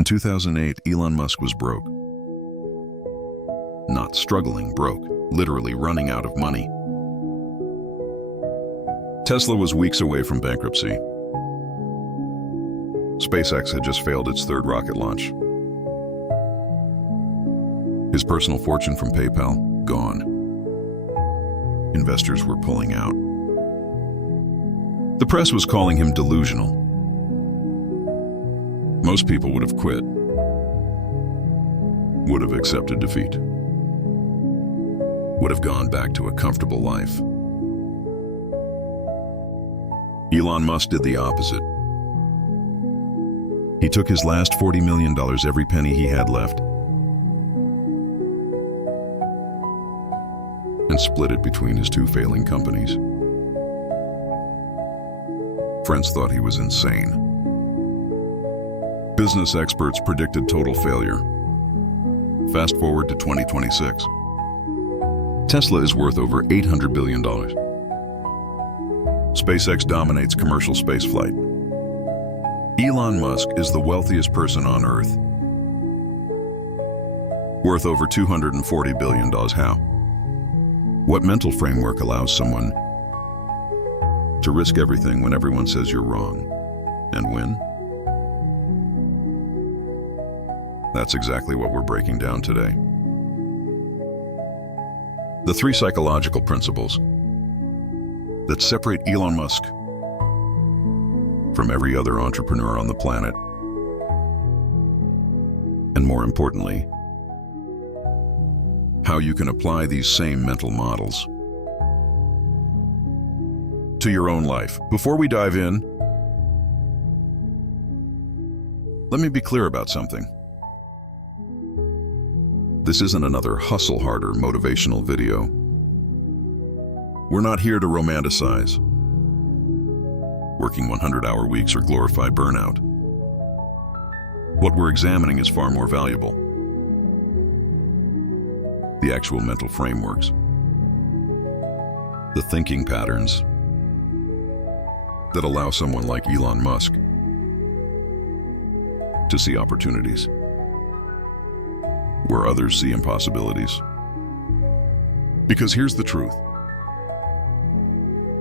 In 2008, Elon Musk was broke. Not struggling, broke, literally running out of money. Tesla was weeks away from bankruptcy. SpaceX had just failed its third rocket launch. His personal fortune from PayPal, gone. Investors were pulling out. The press was calling him delusional. Most people would have quit, would have accepted defeat, would have gone back to a comfortable life. Elon Musk did the opposite. He took his last $40 million, every penny he had left, and split it between his two failing companies. Friends thought he was insane. Business experts predicted total failure. Fast forward to 2026. Tesla is worth over $800 billion. SpaceX dominates commercial spaceflight. Elon Musk is the wealthiest person on Earth, worth over $240 billion. How? What mental framework allows someone to risk everything when everyone says you're wrong and win? That's exactly what we're breaking down today. The 3 psychological principles that separate Elon Musk from every other entrepreneur on the planet. And more importantly, how you can apply these same mental models to your own life. Before we dive in, let me be clear about something. This isn't another hustle harder motivational video. We're not here to romanticize working 100-hour weeks or glorify burnout. What we're examining is far more valuable. The actual mental frameworks, the thinking patterns that allow someone like Elon Musk to see opportunities where others see impossibilities. Because here's the truth.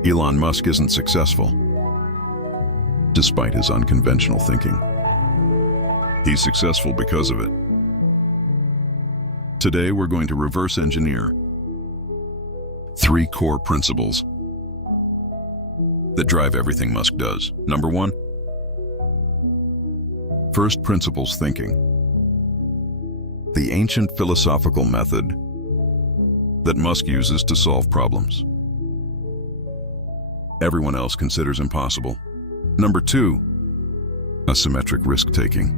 Elon Musk isn't successful despite his unconventional thinking. He's successful because of it. Today, we're going to reverse engineer 3 core principles that drive everything Musk does. Number 1, first principles thinking. The ancient philosophical method that Musk uses to solve problems everyone else considers impossible. Number 2, asymmetric risk-taking.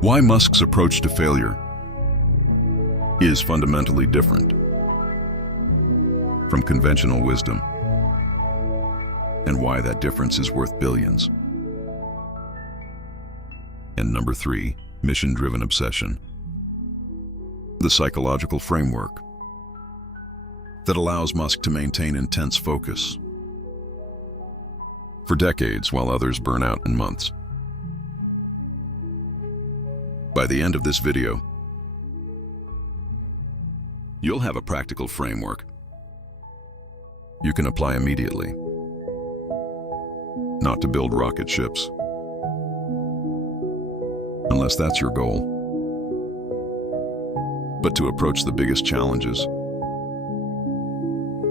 Why Musk's approach to failure is fundamentally different from conventional wisdom, and why that difference is worth billions. And number 3, mission-driven obsession. The psychological framework that allows Musk to maintain intense focus for decades while others burn out in months. By the end of this video, you'll have a practical framework you can apply immediately. Not to build rocket ships, unless that's your goal, but to approach the biggest challenges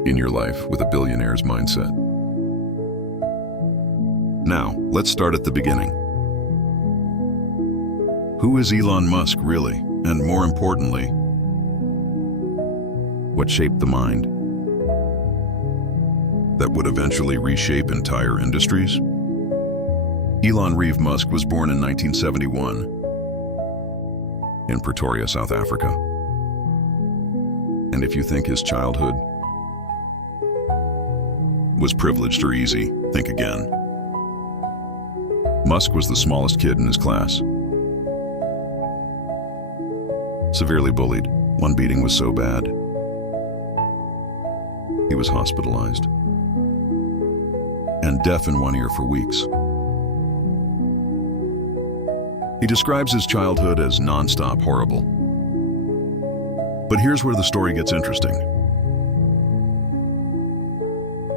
in your life with a billionaire's mindset. Now, let's start at the beginning. Who is Elon Musk really? And more importantly, what shaped the mind that would eventually reshape entire industries? Elon Reeve Musk was born in 1971 in Pretoria, South Africa. And if you think his childhood was privileged or easy, think again. Musk was the smallest kid in his class. Severely bullied. One beating was so bad, he was hospitalized. And deaf in one ear for weeks. He describes his childhood as non-stop horrible. But here's where the story gets interesting.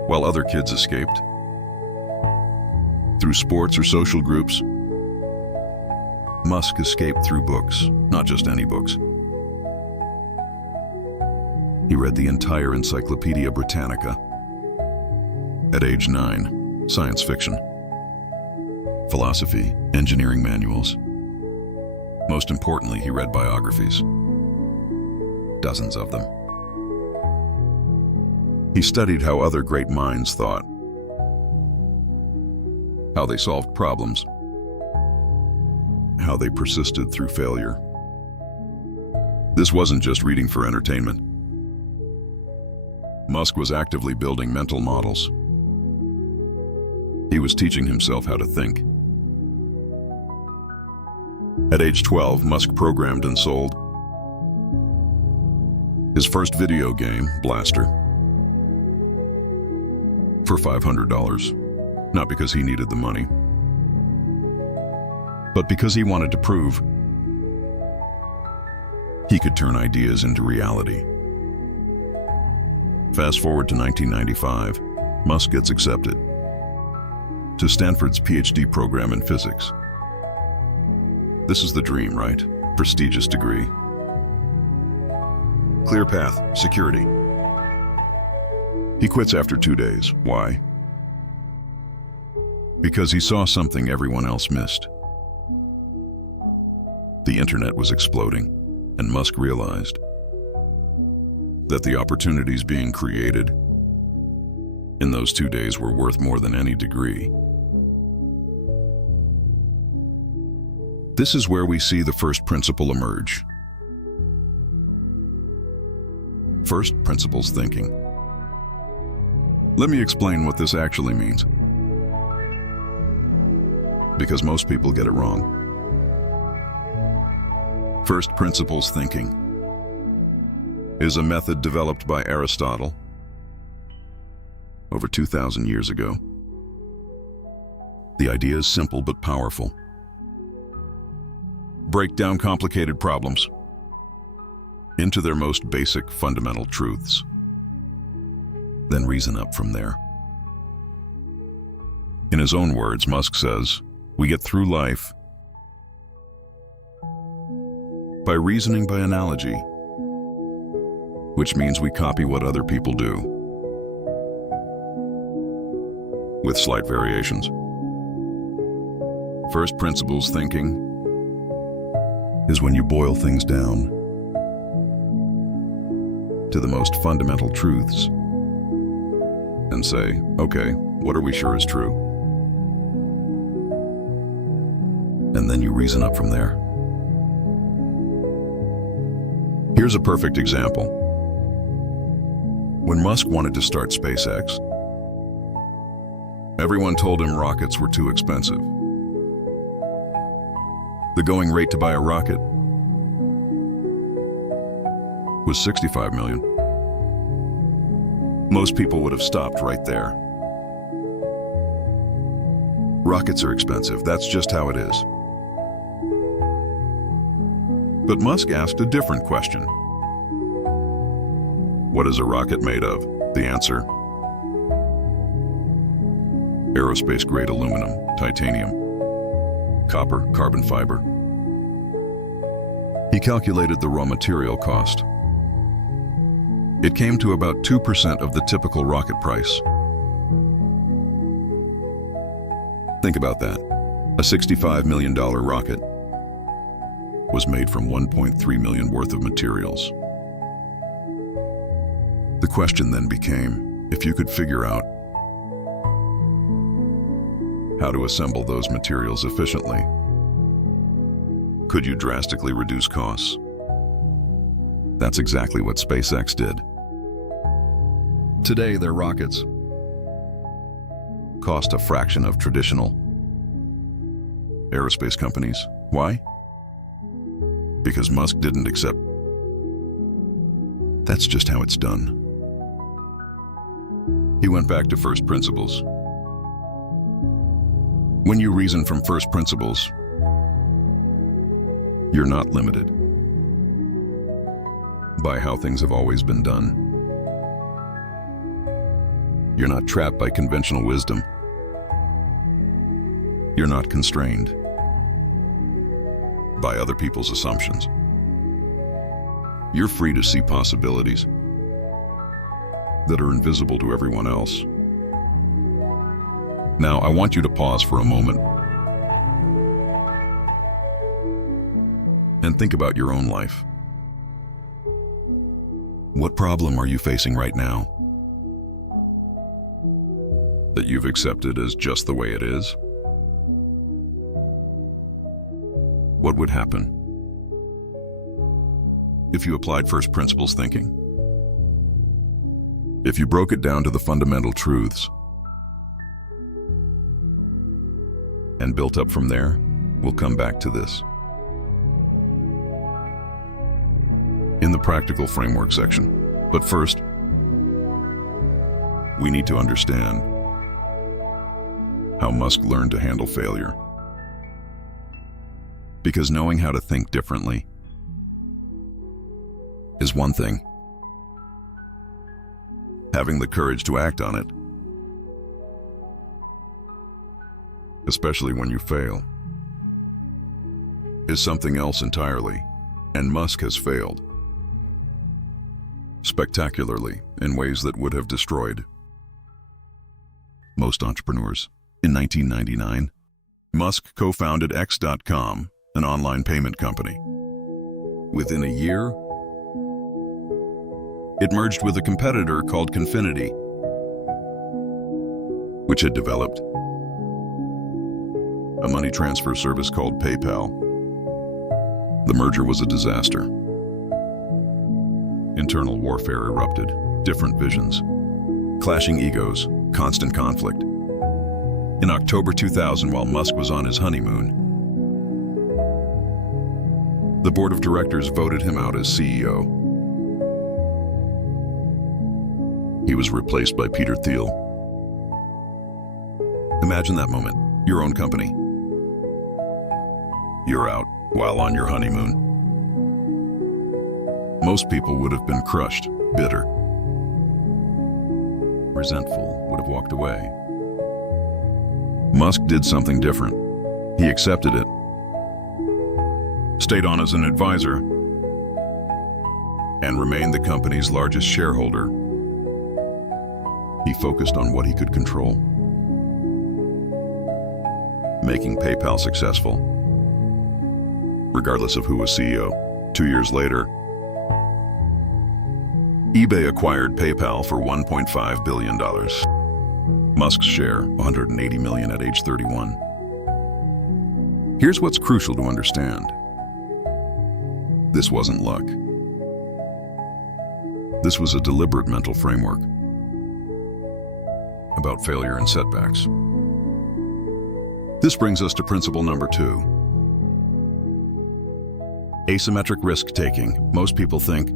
While other kids escaped, through sports or social groups, Musk escaped through books, not just any books. He read the entire Encyclopedia Britannica. At age 9, science fiction, philosophy, engineering manuals. Most importantly, he read biographies, dozens of them. He studied how other great minds thought, how they solved problems, how they persisted through failure. This wasn't just reading for entertainment. Musk was actively building mental models. He was teaching himself how to think. At age 12, Musk programmed and sold his first video game, Blaster, for $500, not because he needed the money, but because he wanted to prove he could turn ideas into reality. Fast forward to 1995, Musk gets accepted to Stanford's PhD program in physics. This is the dream, right? Prestigious degree. Clear path, security. He quits after 2 days. Why? Because he saw something everyone else missed. The internet was exploding, and Musk realized that the opportunities being created in those 2 days were worth more than any degree. This is where we see the first principle emerge. First principles thinking. Let me explain what this actually means, because most people get it wrong. First principles thinking is a method developed by Aristotle over 2,000 years ago. The idea is simple but powerful. Break down complicated problems into their most basic fundamental truths, then reason up from there. In his own words, Musk says, we get through life by reasoning by analogy, which means we copy what other people do, with slight variations. First principles thinking is when you boil things down to the most fundamental truths and say, okay, what are we sure is true? And then you reason up from there. Here's a perfect example. When Musk wanted to start SpaceX, everyone told him rockets were too expensive. The going rate to buy a rocket was $65 million. Most people would have stopped right there. Rockets are expensive, that's just how it is. But Musk asked a different question. What is a rocket made of? The answer: aerospace-grade aluminum, titanium, copper, carbon fiber. He calculated the raw material cost. It came to about 2% of the typical rocket price. Think about that. A $65 million rocket was made from $1.3 million worth of materials. The question then became, if you could figure out how to assemble those materials efficiently, could you drastically reduce costs? That's exactly what SpaceX did. Today, their rockets cost a fraction of traditional aerospace companies. Why? Because Musk didn't accept. That's just how it's done. He went back to first principles. When you reason from first principles, You're not limited by how things have always been done. You're not trapped by conventional wisdom. You're not constrained by other people's assumptions. You're free to see possibilities that are invisible to everyone else. Now, I want you to pause for a moment and think about your own life. What problem are you facing right now that you've accepted as just the way it is? What would happen if you applied first principles thinking? If you broke it down to the fundamental truths and built up from there? We'll come back to this in the practical framework section. But first, we need to understand how Musk learned to handle failure. Because knowing how to think differently is one thing. Having the courage to act on it, especially when you fail, is something else entirely. And Musk has failed spectacularly in ways that would have destroyed most entrepreneurs. In 1999, Musk co-founded X.com, an online payment company. Within a year, it merged with a competitor called Confinity, which had developed a money transfer service called PayPal. The merger was a disaster. Internal warfare erupted, different visions, clashing egos, constant conflict. In October 2000, while Musk was on his honeymoon, the board of directors voted him out as CEO. He was replaced by Peter Thiel. Imagine that moment, your own company. You're out while on your honeymoon. Most people would have been crushed, bitter, resentful, would have walked away. Musk did something different. He accepted it, stayed on as an advisor, and remained the company's largest shareholder. He focused on what he could control, making PayPal successful, regardless of who was CEO. 2 years later, eBay acquired PayPal for $1.5 billion. Musk's share, $180 million at age 31. Here's what's crucial to understand. This wasn't luck. This was a deliberate mental framework about failure and setbacks. This brings us to principle number 2. Asymmetric risk-taking. Most people think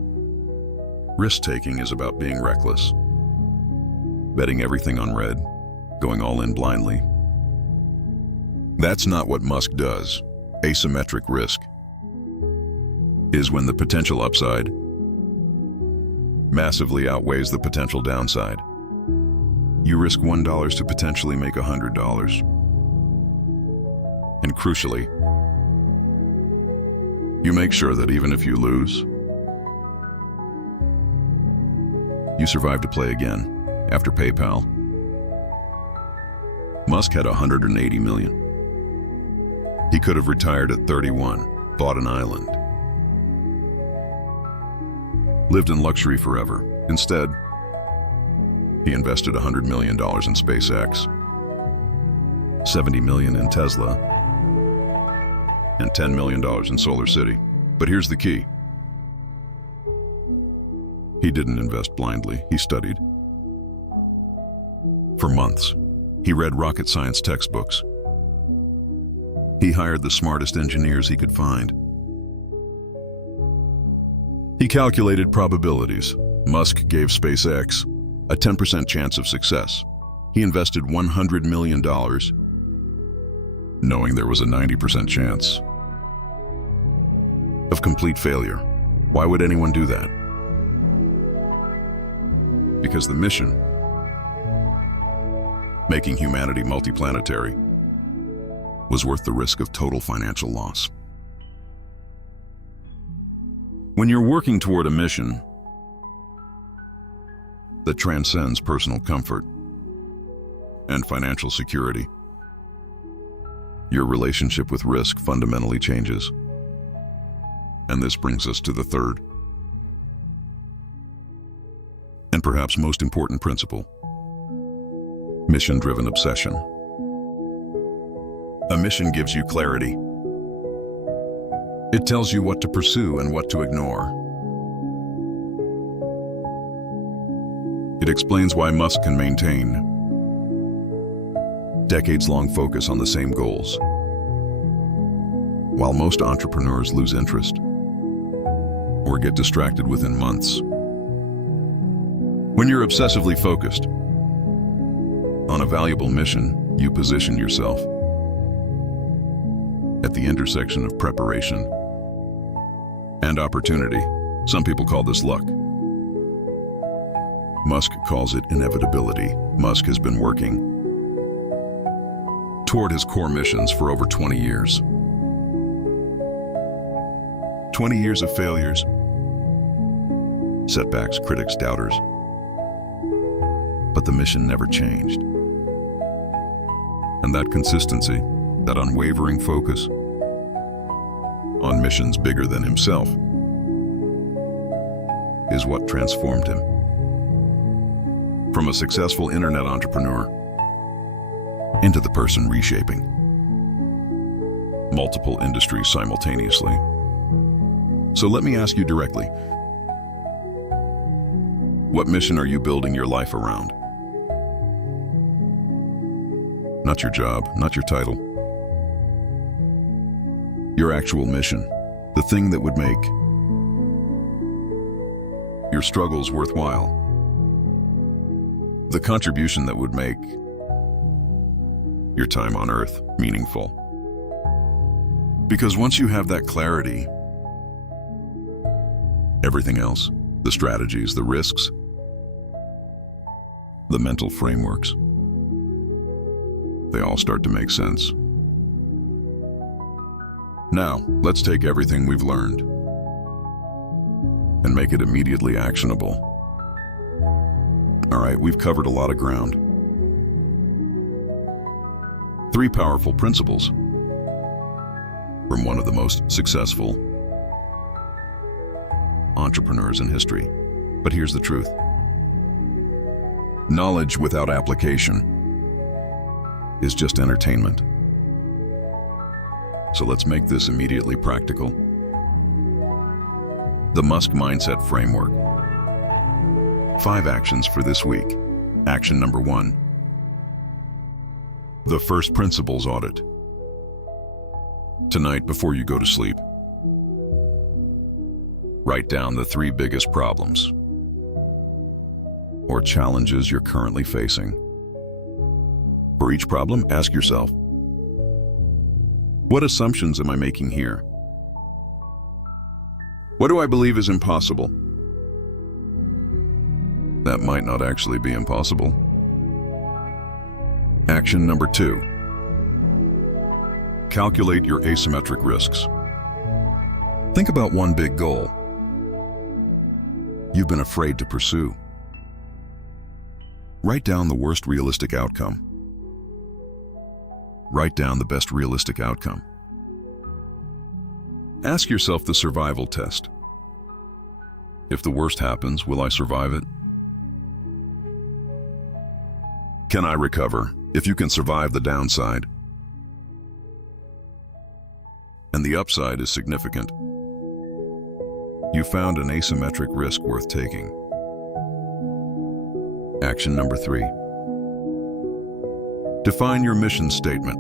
risk-taking is about being reckless, betting everything on red, going all in blindly. That's not what Musk does. Asymmetric risk is when the potential upside massively outweighs the potential downside. You risk $1 to potentially make $100. And crucially, you make sure that even if you lose, you survive to play again. After PayPal, Musk had $180 million. He could have retired at 31, bought an island, lived in luxury forever. Instead, he invested $100 million in SpaceX, $70 million in Tesla, and $10 million in Solar City. But here's the key. He didn't invest blindly. He studied. For months, he read rocket science textbooks. He hired the smartest engineers he could find. He calculated probabilities. Musk gave SpaceX a 10% chance of success. He invested $100 million, knowing there was a 90% chance. of complete failure. Why would anyone do that? Because the mission, making humanity multiplanetary, was worth the risk of total financial loss. When you're working toward a mission that transcends personal comfort and financial security, your relationship with risk fundamentally changes. And this brings us to the third, and perhaps most important principle: mission-driven obsession. A mission gives you clarity. It tells you what to pursue and what to ignore. It explains why Musk can maintain decades-long focus on the same goals, while most entrepreneurs lose interest or get distracted within months. When you're obsessively focused on a valuable mission, you position yourself at the intersection of preparation and opportunity. Some people call this luck. Musk calls it inevitability. Musk has been working toward his core missions for over 20 years. 20 years of failures, setbacks, critics, doubters. But the mission never changed. And that consistency, that unwavering focus on missions bigger than himself, is what transformed him from a successful internet entrepreneur into the person reshaping multiple industries simultaneously. So let me ask you directly, what mission are you building your life around? Not your job, not your title. Your actual mission, the thing that would make your struggles worthwhile, the contribution that would make your time on Earth meaningful. Because once you have that clarity, everything else, the strategies, the risks, the mental frameworks, they all start to make sense. Now, let's take everything we've learned and make it immediately actionable. All right, we've covered a lot of ground. 3 powerful principles from one of the most successful entrepreneurs in history. But here's the truth. Knowledge without application is just entertainment. So let's make this immediately practical. The Musk Mindset Framework. 5 actions for this week. Action number 1. The first principles audit. Tonight, before you go to sleep, write down the 3 biggest problems or challenges you're currently facing. For each problem, ask yourself, what assumptions am I making here? What do I believe is impossible? That might not actually be impossible. Action number 2. Calculate your asymmetric risks. Think about one big goal you've been afraid to pursue. Write down the worst realistic outcome. Write down the best realistic outcome. Ask yourself the survival test. If the worst happens, will I survive it? Can I recover if you can survive the downside? And the upside is significant. You found an asymmetric risk worth taking. Action number 3. Define your mission statement.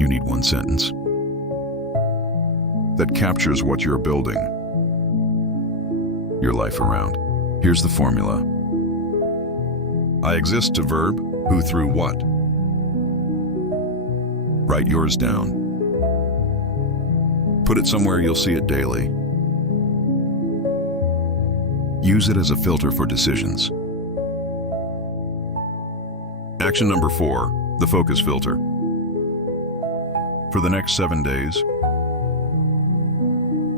You need one sentence that captures what you're building your life around. Here's the formula. I exist to verb, who through what. Write yours down. Put it somewhere you'll see it daily. Use it as a filter for decisions. Action number 4, the focus filter. For the next 7 days,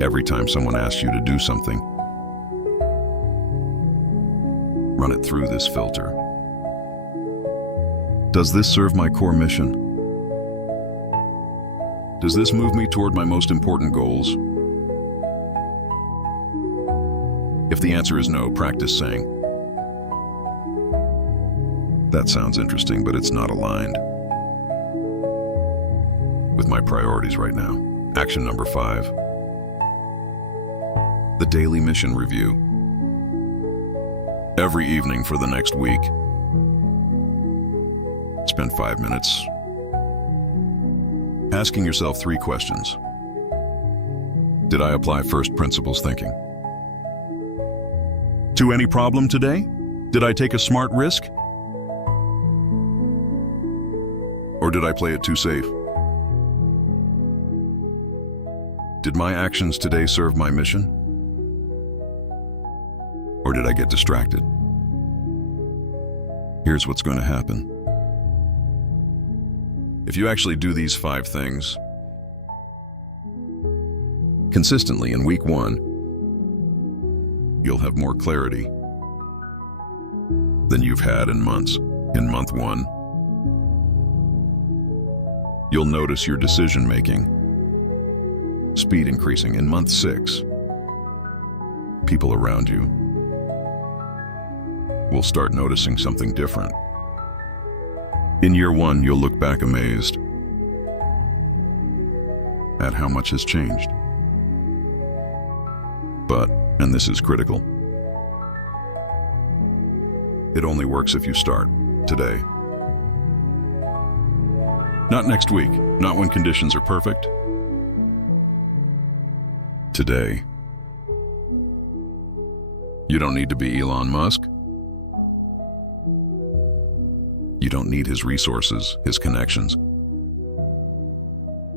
every time someone asks you to do something, run it through this filter. Does this serve my core mission? Does this move me toward my most important goals? If the answer is no, practice saying, "That sounds interesting, but it's not aligned with my priorities right now." Action number 5, the daily mission review. Every evening for the next week, spend 5 minutes asking yourself 3 questions. Did I apply first principles thinking to any problem today? Did I take a smart risk? Or did I play it too safe? Did my actions today serve my mission? Or did I get distracted? Here's what's going to happen. If you actually do these 5 things consistently in week 1, you'll have more clarity than you've had in months. In month 1, you'll notice your decision-making speed increasing. In month 6, people around you will start noticing something different. In year 1, you'll look back amazed at how much has changed. But, and this is critical, it only works if you start today. Not next week, not when conditions are perfect. Today. You don't need to be Elon Musk. You don't need his resources, his connections,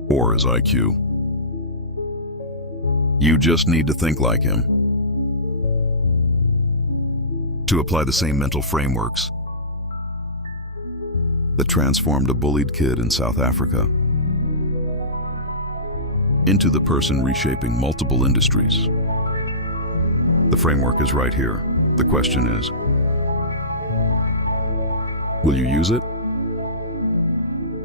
or his IQ. You just need to think like him. To apply the same mental frameworks that transformed a bullied kid in South Africa into the person reshaping multiple industries. The framework is right here. The question is, will you use it?